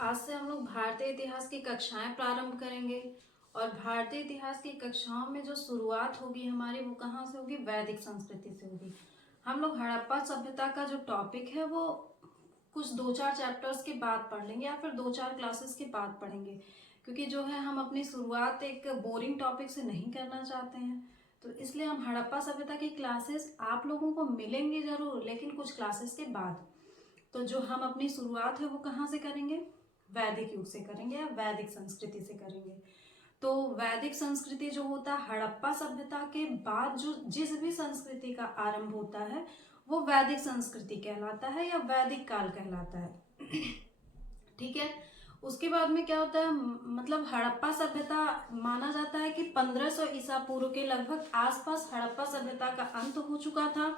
आज से हम लोग भारतीय इतिहास की कक्षाएं प्रारंभ करेंगे। और भारतीय इतिहास की कक्षाओं में जो शुरुआत होगी हमारी, वो कहाँ से होगी? वैदिक संस्कृति से होगी। हम लोग हड़प्पा सभ्यता का जो टॉपिक है वो कुछ 2-4 चैप्टर्स के बाद पढ़ लेंगे या फिर 2-4 क्लासेस के बाद पढ़ेंगे, क्योंकि जो है हम अपनी शुरुआत एक बोरिंग टॉपिक से नहीं करना चाहते हैं। तो इसलिए हम हड़प्पा सभ्यता की क्लासेस आप लोगों को मिलेंगे जरूर, लेकिन कुछ क्लासेस के बाद। तो जो हम अपनी शुरुआत है वो कहाँ से करेंगे? वैदिक युग से करेंगे या वैदिक संस्कृति से करेंगे। तो वैदिक संस्कृति जो होता है, हड़प्पा सभ्यता के बाद जो जिस भी संस्कृति का आरंभ होता है वो वैदिक संस्कृति कहलाता है या वैदिक काल कहलाता है। ठीक है। उसके बाद में क्या होता है, मतलब हड़प्पा सभ्यता माना जाता है कि 1500 ईसा पूर्व के लगभग आसपास हड़प्पा सभ्यता का अंत हो चुका था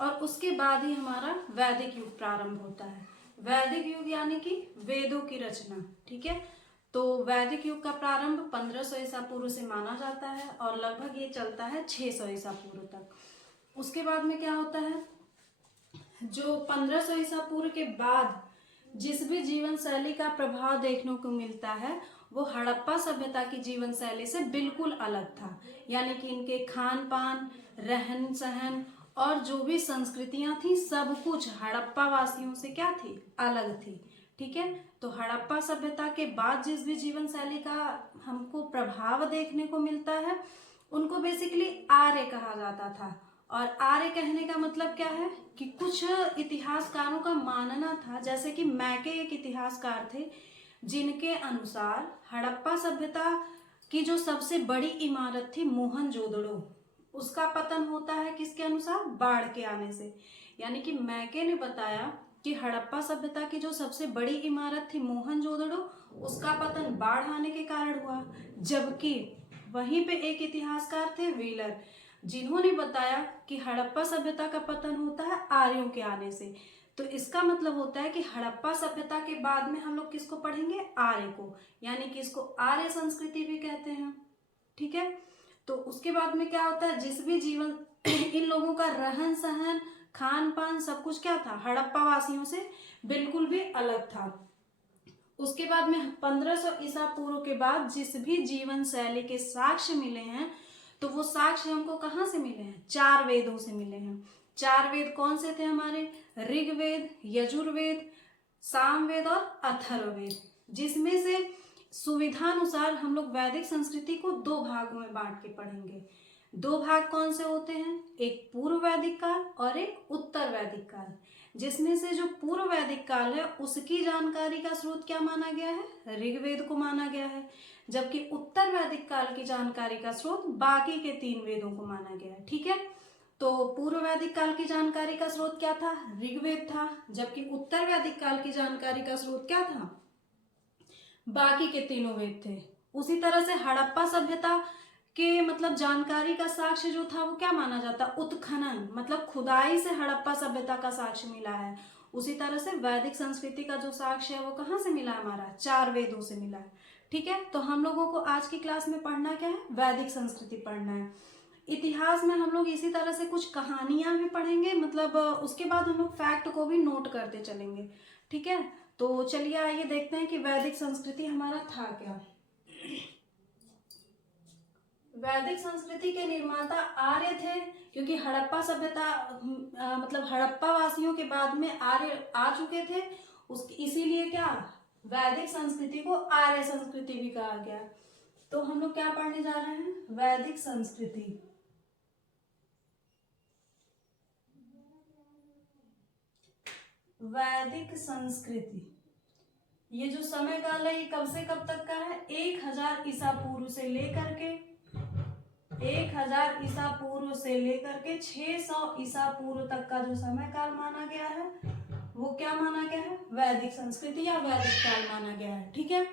और उसके बाद ही हमारा वैदिक युग प्रारंभ होता है। वैदिक युग यानी कि वेदों की रचना। ठीक है। तो वैदिक युग का प्रारंभ 1500 ईसा पूर्व से माना जाता है और लगभग ये चलता है 600 ईसा पूर्व तक। उसके बाद में क्या होता है, जो 1500 ईसा पूर्व के बाद जिस भी जीवन शैली का प्रभाव देखने को मिलता है वो हड़प्पा सभ्यता की जीवन शैली से बिल्कुल अलग था। यानी कि इनके खान पान, रहन सहन और जो भी संस्कृतियां थी, सब कुछ हड़प्पा वासियों से क्या थी? अलग थी। ठीक है। तो हड़प्पा सभ्यता के बाद जिस भी जीवन शैली का हमको प्रभाव देखने को मिलता है उनको बेसिकली आर्य कहा जाता था। और आर्य कहने का मतलब क्या है कि कुछ इतिहासकारों का मानना था, जैसे कि मैके एक इतिहासकार थे जिनके अनुसार हड़प्पा सभ्यता की जो सबसे बड़ी इमारत थी मोहनजोदड़ो, उसका पतन होता है किसके अनुसार? बाढ़ के आने से। यानी कि मैके ने बताया कि हड़प्पा सभ्यता की जो सबसे बड़ी इमारत थी मोहनजोदड़ो, उसका पतन बाढ़ आने के कारण हुआ। जबकि वहीं पे एक इतिहासकार थे व्हीलर, जिन्होंने बताया कि हड़प्पा सभ्यता का पतन होता है आर्यों के आने से। तो इसका मतलब होता है कि हड़प्पा सभ्यता के बाद में हम लोग किसको पढ़ेंगे? आर्य को, यानी कि इसको आर्य संस्कृति भी कहते हैं। ठीक है। तो उसके बाद में क्या होता है, जिस भी जीवन इन लोगों का रहन सहन, खान पान, सब कुछ क्या था? हड़प्पा वासियों से बिल्कुल भी अलग था। उसके बाद में 1500 ईसा पूर्व के बाद जिस भी जीवन शैली के साक्ष्य मिले हैं, तो वो साक्ष्य हमको कहाँ से मिले हैं? 4 वेदों से मिले हैं। 4 वेद कौन से थे हमारे? ऋग्वेद, यजुर्वेद, सामवेद और अथर्ववेद। जिसमें से सुविधानुसार हम लोग वैदिक संस्कृति को 2 भागों में बांट के पढ़ेंगे। 2 भाग कौन से होते हैं? एक पूर्व वैदिक काल और एक उत्तर वैदिक काल। जिसमें से जो पूर्व वैदिक काल है उसकी जानकारी का स्रोत क्या माना गया है? ऋग्वेद को माना गया है। जबकि उत्तर वैदिक काल की जानकारी का स्रोत बाकी के 3 वेदों को माना गया है। ठीक है। तो पूर्व वैदिक काल की जानकारी का स्रोत क्या था? ऋग्वेद था। जबकि उत्तर वैदिक काल की जानकारी का स्रोत क्या था? बाकी के तीनों वेद थे। उसी तरह से हड़प्पा सभ्यता के मतलब जानकारी का साक्ष्य जो था वो क्या माना जाता? उत्खनन, मतलब खुदाई से हड़प्पा सभ्यता का साक्ष्य मिला है। उसी तरह से वैदिक संस्कृति का जो साक्ष्य है वो कहाँ से मिला? हमारा 4 वेदों से मिला है। ठीक है। तो हम लोगों को आज की क्लास में पढ़ना क्या है? वैदिक संस्कृति पढ़ना है। इतिहास में हम लोग इसी तरह से कुछ कहानियां भी पढ़ेंगे, मतलब उसके बाद हम लोग फैक्ट को भी नोट करते चलेंगे। ठीक है। तो चलिए आइए देखते हैं कि वैदिक संस्कृति हमारा था क्या। वैदिक संस्कृति के निर्माता आर्य थे, क्योंकि हड़प्पा सभ्यता मतलब हड़प्पा वासियों के बाद में आर्य आ चुके थे। इसीलिए क्या, वैदिक संस्कृति को आर्य संस्कृति भी कहा गया। तो हम लोग क्या पढ़ने जा रहे हैं? वैदिक संस्कृति। वैदिक संस्कृति, ये जो समय काल है ये कब से कब तक का है? 1000 ईसा पूर्व से लेकर के 1000 ईसा पूर्व से लेकर के 600 ईसा पूर्व तक का जो समय काल माना गया है वो क्या माना गया है? वैदिक संस्कृति या वैदिक काल माना गया है। ठीक है।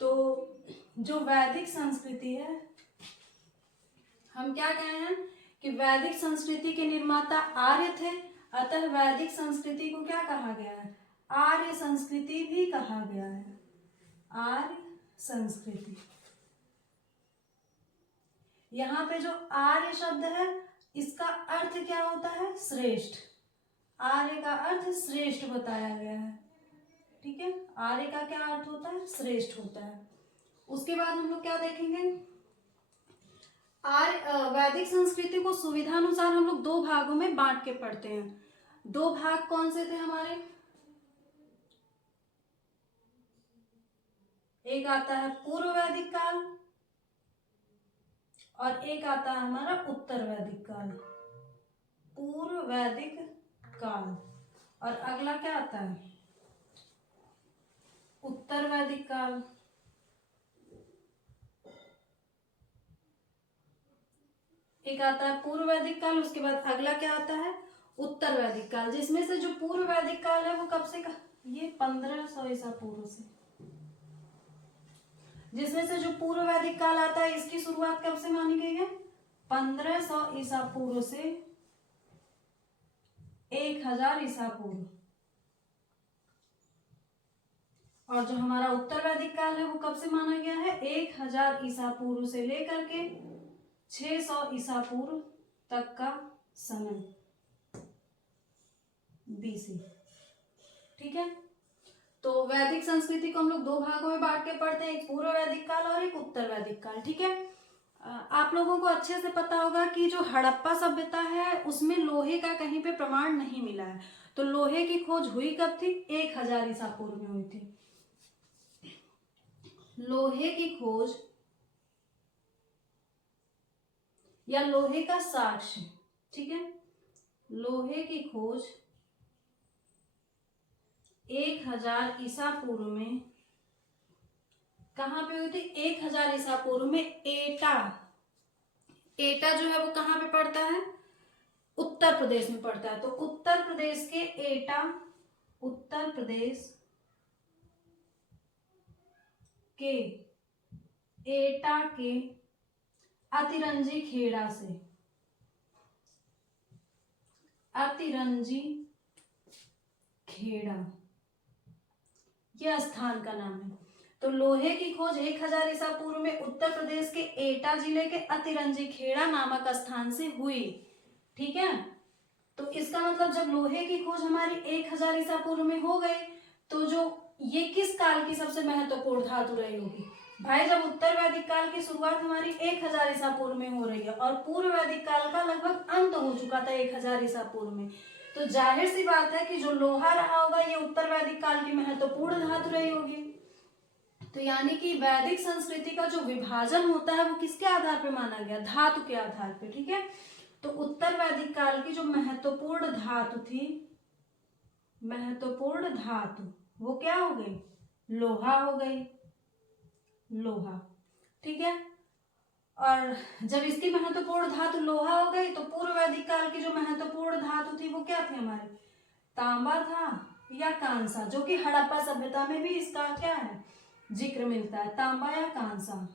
तो जो वैदिक संस्कृति है, हम क्या कहे हैं कि वैदिक संस्कृति के निर्माता आर्य थे, अतः वैदिक संस्कृति को क्या कहा गया है? आर्य संस्कृति भी कहा गया है। आर्य संस्कृति। यहाँ पे जो आर्य शब्द है इसका अर्थ क्या होता है? श्रेष्ठ। आर्य का अर्थ श्रेष्ठ बताया गया है। ठीक है, आर्य का क्या अर्थ होता है? श्रेष्ठ होता है। उसके बाद हम लोग क्या देखेंगे, वैदिक संस्कृति को सुविधानुसार हम लोग दो भागों में बांट के पढ़ते हैं। दो भाग कौन से थे हमारे? एक आता है पूर्व वैदिक काल और एक आता है हमारा उत्तर वैदिक काल। पूर्व वैदिक काल और अगला क्या आता है? उत्तर वैदिक काल। एक आता है पूर्व वैदिक काल, उसके बाद अगला क्या आता है? उत्तर वैदिक काल। जिसमें से जो पूर्व वैदिक काल है वो कब से ये 1500 ईसा पूर्व से। जिसमें से जो पूर्व वैदिक काल आता है इसकी शुरुआत कब से मानी गई है? 1500 ईसा पूर्व से 1000 ईसा पूर्व। और जो हमारा उत्तर वैदिक काल है वो कब से माना गया है? 1000 ईसा पूर्व से लेकर के 600 ईसा पूर्व तक का समय, बीसी। ठीक है, तो वैदिक संस्कृति को हम लोग दो भागों में बांट के पढ़ते हैं, एक पूर्व वैदिक काल और एक उत्तर वैदिक काल। ठीक है, आप लोगों को अच्छे से पता होगा कि जो हड़प्पा सभ्यता है उसमें लोहे का कहीं पे प्रमाण नहीं मिला है। तो लोहे की खोज हुई कब थी? 1000 ईसा पूर्व में हुई थी। लोहे की खोज या लोहे का साक्ष्य, ठीक है, लोहे की खोज 1000 ईसा पूर्व में कहां पे हुई थी? 1000 ईसा पूर्व में एटा। एटा जो है वो कहां पे पड़ता है? उत्तर प्रदेश में पड़ता है। तो उत्तर प्रदेश के एटा, उत्तर प्रदेश के एटा के अतिरंजी खेड़ा से, अतिरंजी खेड़ा यह स्थान का नाम है। तो लोहे की खोज 1000 ईसा पूर्व में उत्तर प्रदेश के एटा जिले के अतिरंजी खेड़ा नामक स्थान से हुई। ठीक है, तो इसका मतलब जब लोहे की खोज हमारी 1000 ईसा पूर्व में हो गई तो जो ये किस काल की सबसे महत्वपूर्ण धातु रही होगी? भाई, जब उत्तर वैदिक काल की शुरुआत हमारी 1000 ईसा पूर्व में हो रही है और पूर्व वैदिक काल का लगभग अंत हो चुका था 1000 ईसा पूर्व में, तो जाहिर सी बात है कि जो लोहा रहा होगा ये उत्तर वैदिक काल की महत्वपूर्ण धातु रही होगी। तो यानी कि वैदिक संस्कृति का जो विभाजन होता है वो किसके आधार पर माना गया? धातु के आधार पर। ठीक है, तो उत्तर वैदिक काल की जो महत्वपूर्ण धातु थी, महत्वपूर्ण धातु, वो क्या हो गई? लोहा हो गई, लोहा। ठीक है, और जब इसकी महत्वपूर्ण धातु लोहा हो गई तो पूर्व वैदिक काल की जो महत्वपूर्ण धातु थी वो क्या थी हमारी? तांबा था या कांसा, जो कि हड़प्पा सभ्यता में भी इसका क्या है? जिक्र मिलता है, तांबा या कांसा।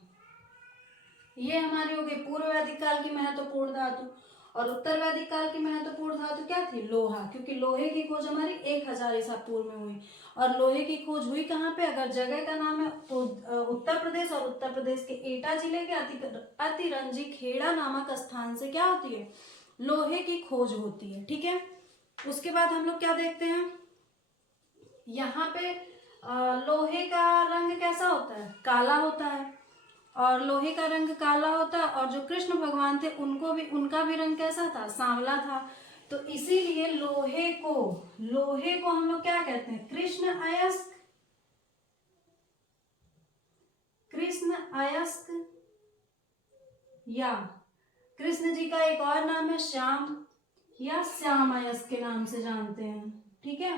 ये हमारी हो गई पूर्व वैदिक काल की महत्वपूर्ण धातु। और उत्तर वैदिक काल की महत्वपूर्ण धातु क्या थी? लोहा, क्योंकि लोहे की खोज हमारी 1000 ईसा पूर्व में हुई। और लोहे की खोज हुई कहाँ पे? अगर जगह का नाम है तो उत्तर प्रदेश, और उत्तर प्रदेश के एटा जिले के अतिरंजी खेड़ा नामक स्थान से क्या होती है? लोहे की खोज होती है। ठीक है, उसके बाद हम लोग क्या देखते हैं, यहाँ पे लोहे का रंग कैसा होता है? काला होता है। और लोहे का रंग काला होता है और जो कृष्ण भगवान थे उनका भी रंग कैसा था? सांवला था। तो इसीलिए लोहे को हम लोग क्या कहते हैं? कृष्ण अयस्क, कृष्ण अयस्क, या कृष्ण जी का एक और नाम है श्याम या श्याम अयस्क के नाम से जानते हैं। ठीक है,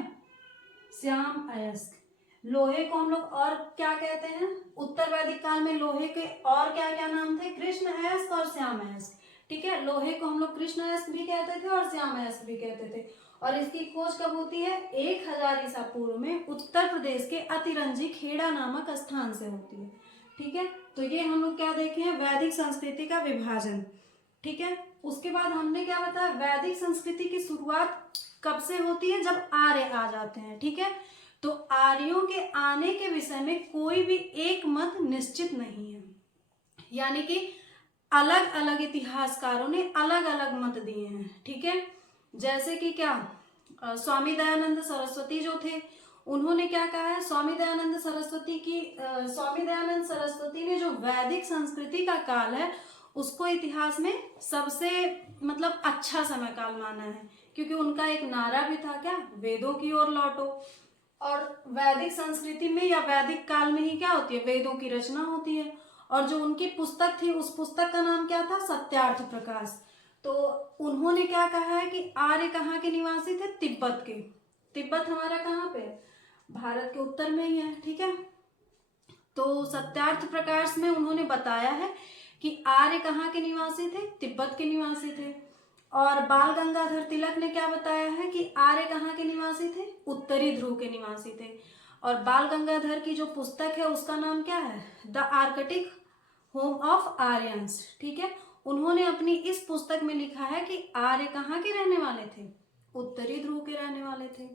श्याम अयस्क। लोहे को हम लोग और क्या कहते हैं? उत्तर वैदिक काल में लोहे के और क्या क्या नाम थे? कृष्ण अयस्क और श्याम अयस्क। ठीक है, लोहे को हम लोग कृष्ण अयस्क भी कहते थे और श्याम अयस्क भी कहते थे। और इसकी खोज कब होती है? 1000 ईसा पूर्व में उत्तर प्रदेश के अतिरंजी खेड़ा नामक स्थान से होती है। ठीक है, तो ये हम लोग क्या देखे हैं? वैदिक संस्कृति का विभाजन। ठीक है, उसके बाद हमने क्या बताया? वैदिक संस्कृति की शुरुआत कब से होती है? जब आर्य आ जाते हैं। ठीक है, तो आर्यों के आने के विषय में कोई भी एक मत निश्चित नहीं है, यानी कि अलग अलग इतिहासकारों ने अलग अलग मत दिए हैं। ठीक है, जैसे कि क्या स्वामी दयानंद सरस्वती जो थे उन्होंने क्या कहा है, स्वामी दयानंद सरस्वती ने जो वैदिक संस्कृति का काल है उसको इतिहास में सबसे मतलब अच्छा समय काल माना है, क्योंकि उनका एक नारा भी था क्या, वेदों की ओर लौटो। और वैदिक संस्कृति में या वैदिक काल में ही क्या होती है, वेदों की रचना होती है। और जो उनकी पुस्तक थी उस पुस्तक का नाम क्या था, सत्यार्थ प्रकाश। तो उन्होंने क्या कहा है कि आर्य कहाँ के निवासी थे, तिब्बत के। तिब्बत हमारा कहाँ पे है, भारत के उत्तर में ही है, ठीक है। तो सत्यार्थ प्रकाश में उन्होंने बताया है कि आर्य कहाँ के निवासी थे, तिब्बत के निवासी थे। और बाल गंगाधर तिलक ने क्या बताया है कि आर्य कहाँ के निवासी थे, उत्तरी ध्रुव के निवासी थे। और बाल गंगाधर की जो पुस्तक है उसका नाम क्या है, the Arctic home of Aryans, ठीक है। उन्होंने अपनी इस पुस्तक में लिखा है कि आर्य कहाँ के रहने वाले थे, उत्तरी ध्रुव के रहने वाले थे।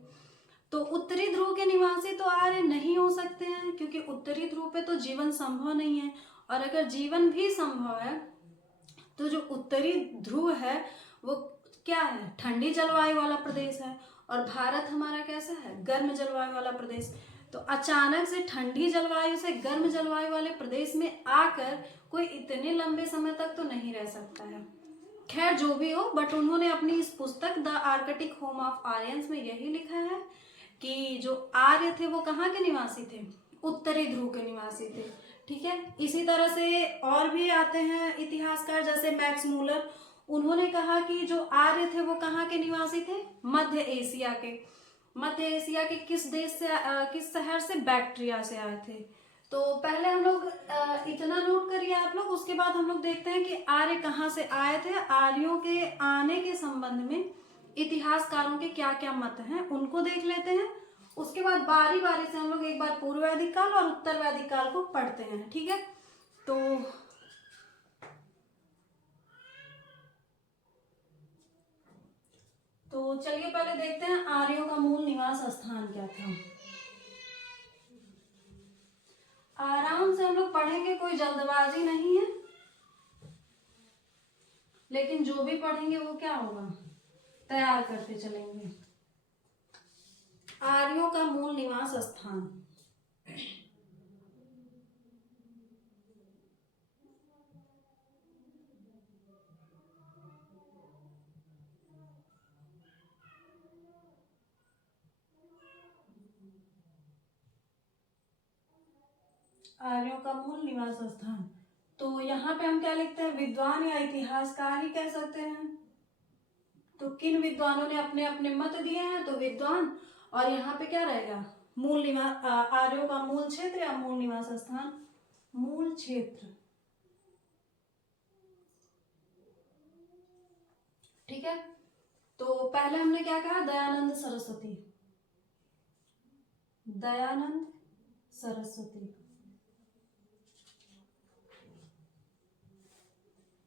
तो उत्तरी ध्रुव के निवासी तो आर्य नहीं हो सकते हैं, क्योंकि उत्तरी ध्रुव पे तो जीवन संभव नहीं है। और अगर जीवन भी संभव है तो जो उत्तरी ध्रुव है वो क्या है, ठंडी जलवायु वाला प्रदेश है। और भारत हमारा कैसा है, गर्म जलवायु वाला प्रदेश। तो अचानक से ठंडी जलवायु से गर्म जलवायु वाले प्रदेश में आकर कोई इतने लंबे समय तक तो नहीं रह सकता है। खैर जो भी हो, बट उन्होंने अपनी इस पुस्तक the Arctic home of Aryans में यही लिखा है कि जो आर्य थे वो कहाँ के निवासी थे, उत्तरी ध्रुव के निवासी थे, ठीक है। इसी तरह से और भी आते हैं इतिहासकार, जैसे मैक्स मूलर। उन्होंने कहा कि जो आर्य थे वो कहाँ के निवासी थे, मध्य एशिया के। मध्य एशिया के किस देश से किस शहर से, बैक्ट्रिया से आए थे। तो पहले हम लोग इतना नोट करिए आप लोग, उसके बाद हम लोग देखते हैं कि आर्य कहाँ से आए थे। आर्यों के आने के संबंध में इतिहासकारों के क्या क्या मत हैं उनको देख लेते हैं। उसके बाद बारी बारी से हम लोग एक बार पूर्व वैदिक काल और उत्तर वैदिक काल को पढ़ते हैं, ठीक है। तो चलिए पहले देखते हैं आर्यों का मूल निवास स्थान क्या था। आराम से हम लोग पढ़ेंगे, कोई जल्दबाजी नहीं है, लेकिन जो भी पढ़ेंगे वो क्या होगा, तैयार करते चलेंगे। आर्यों का मूल निवास स्थान, आर्यों का मूल निवास स्थान। तो यहाँ पे हम क्या लिखते हैं, विद्वान या इतिहासकार ही कह सकते हैं। तो किन विद्वानों ने अपने अपने मत दिए हैं, तो विद्वान। और यहाँ पे क्या रहेगा, मूल निवास, आर्यों का मूल क्षेत्र या मूल निवास स्थान, मूल क्षेत्र, ठीक है। तो पहले हमने क्या कहा, दयानंद सरस्वती, दयानंद सरस्वती।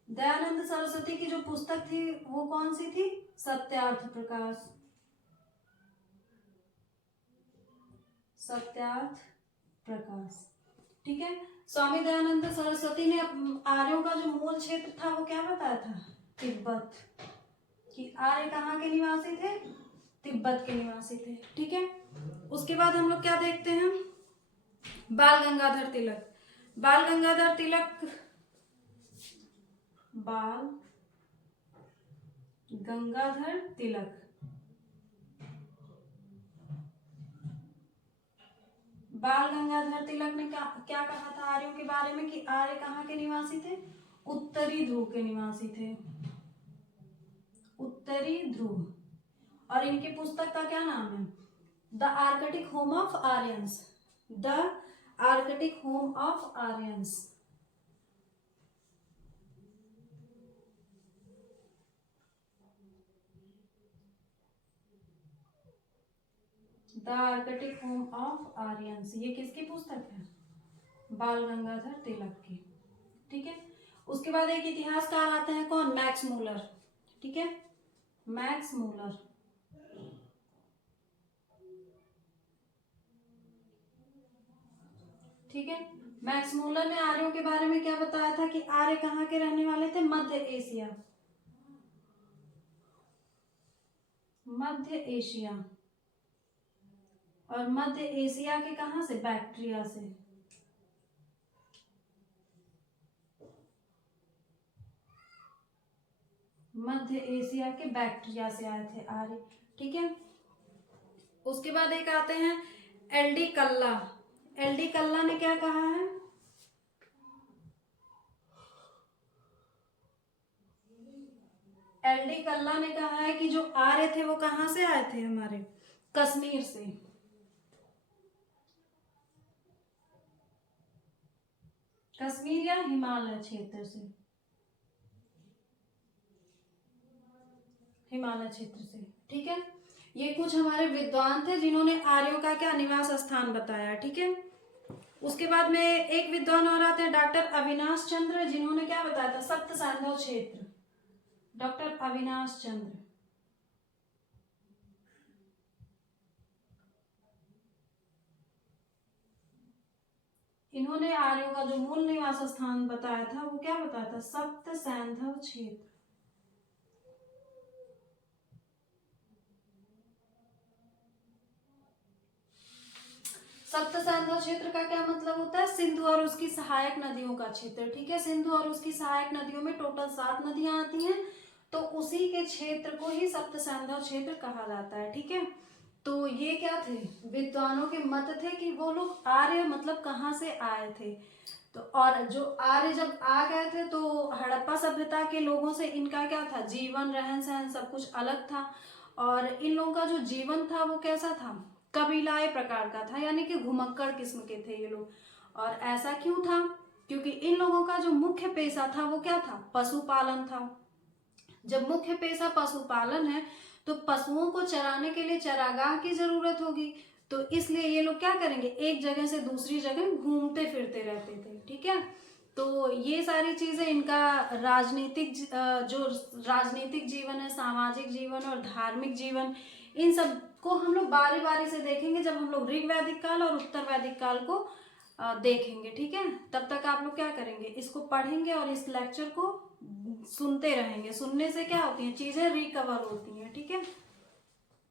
दयानंद सरस्वती की जो पुस्तक थी वो कौन सी थी, सत्यार्थ प्रकाश, सत्यार्थ प्रकाश, ठीक है। स्वामी दयानंद सरस्वती ने आर्यों का जो मूल क्षेत्र था वो क्या बताया था, तिब्बत, कि आर्य कहाँ के निवासी थे, तिब्बत के निवासी थे, ठीक है। उसके बाद हम लोग क्या देखते हैं, बाल गंगाधर तिलक। बाल गंगाधर तिलक, बाल गंगाधर तिलक, बाल गंगाधर तिलक ने क्या कहा था आर्यों के बारे में, कि आर्य कहाँ के निवासी थे, उत्तरी ध्रुव के निवासी थे, उत्तरी ध्रुव। और इनकी पुस्तक का क्या नाम है, the Arctic home of Aryans, the Arctic home of Aryans. The Arctic home of Aryans, ये किसकी पुस्तक है, बाल गंगाधर तिलक की, ठीक है। उसके बाद एक इतिहासकार आते हैं, कौन, मैक्स मूलर, ठीक है, मैक्स मूलर। ठीक है, मैक्स मूलर ने आर्यों के बारे में क्या बताया था, कि आर्य कहाँ के रहने वाले थे, मध्य एशिया, मध्य एशिया। और मध्य एशिया के कहाँ से? बैक्ट्रिया से। मध्य एशिया के बैक्ट्रिया से आए थे आर्य, ठीक है। उसके बाद एक आते हैं एलडी कल्ला। एलडी कल्ला ने क्या कहा है? एलडी कल्ला ने कहा है कि जो आर्य थे वो कहाँ से आए थे? हमारे कश्मीर से। कश्मीर या हिमालय क्षेत्र से, हिमालय क्षेत्र से, ठीक है। ये कुछ हमारे विद्वान थे जिन्होंने आर्यों का क्या निवास स्थान बताया, ठीक है। उसके बाद में एक विद्वान और आते हैं डॉक्टर अविनाश चंद्र, जिन्होंने क्या बताया था? सप्त सैंधव क्षेत्र। डॉक्टर अविनाश चंद्र, इन्होंने आर्यों का जो मूल निवास स्थान बताया था वो क्या बताया था? सप्त सैंधव क्षेत्र। सप्त सैंधव क्षेत्र का क्या मतलब होता है? सिंधु और उसकी सहायक नदियों का क्षेत्र, ठीक है। सिंधु और उसकी सहायक नदियों में टोटल 7 नदियां आती हैं, तो उसी के क्षेत्र को ही सप्त सैंधव क्षेत्र कहा जाता है, ठीक है। तो ये क्या थे? विद्वानों के मत थे कि वो लोग आर्य मतलब कहाँ से आए थे। तो और जो आर्य जब आ गए थे तो हड़प्पा सभ्यता के लोगों से इनका क्या था? जीवन, रहन सहन सब कुछ अलग था। और इन लोगों का जो जीवन था वो कैसा था? कबीलाए प्रकार का था, यानी कि घुमक्कड़ किस्म के थे ये लोग। और ऐसा क्यों था? क्योंकि इन लोगों का जो मुख्य पेशा था वो क्या था? पशुपालन था। जब मुख्य पेशा पशुपालन है तो पशुओं को चराने के लिए चरागाह की जरूरत होगी, तो इसलिए ये लोग क्या करेंगे? एक जगह से दूसरी जगह घूमते फिरते रहते थे, ठीक है। तो ये सारी चीजें इनका जो राजनीतिक जीवन है, सामाजिक जीवन और धार्मिक जीवन, इन सब को हम लोग बारी बारी से देखेंगे जब हम लोग ऋग वैदिक काल और उत्तर वैदिक काल को देखेंगे, ठीक है। तब तक आप लोग क्या करेंगे? इसको पढ़ेंगे और इस लेक्चर को सुनते रहेंगे। सुनने से क्या होती है? चीजें रिकवर होती हैं, ठीक है।